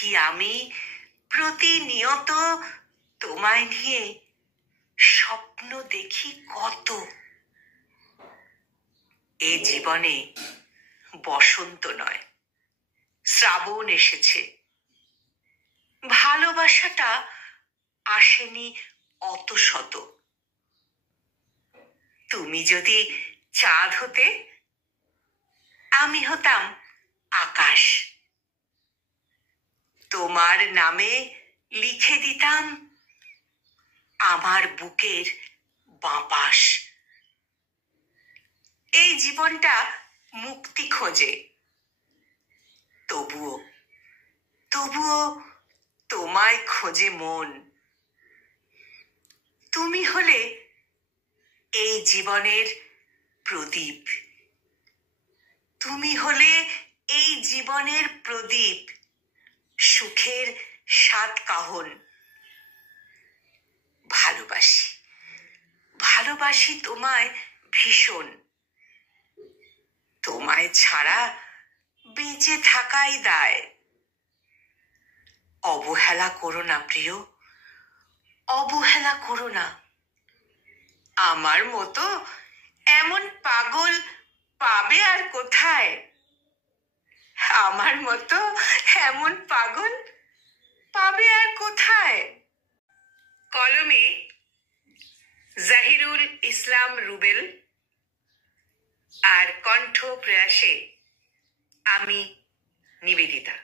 দেখি আমি প্রতিনিয়ত তোমায় নিয়ে স্বপ্ন দেখি কত। এ জীবনে বসন্ত নয়, শ্রাবণ এসেছে। ভালোবাসাটা আসেনি অত শত। তুমি যদি চাঁদ হতে, আমি হতাম আকাশ। তোমার নামে লিখে দিতাম আমার বুকের বাঁপাশ। এই জীবনটা মুক্তি খোঁজে, তবুও তবুও তোমায় খোঁজে মন। তুমি হলে এই জীবনের প্রদীপ। তুমি হলে এই জীবনের প্রদীপ, সুখের সাত কাহন। ভালোবাসি, ভালোবাসি তোমায় ভীষণ। তোমায় ছাড়া বেঁচে থাকাই দায়। অবহেলা করো না প্রিয়, অবহেলা করো না। আমার মতো এমন পাগল পাবে আর কোথায়? আমার মতো এমন পাগল পাবে আর কোথায়? কলমে জাহিরুল ইসলাম রুবেল, আর কণ্ঠ প্রয়াসে আমি নিবেদিতা।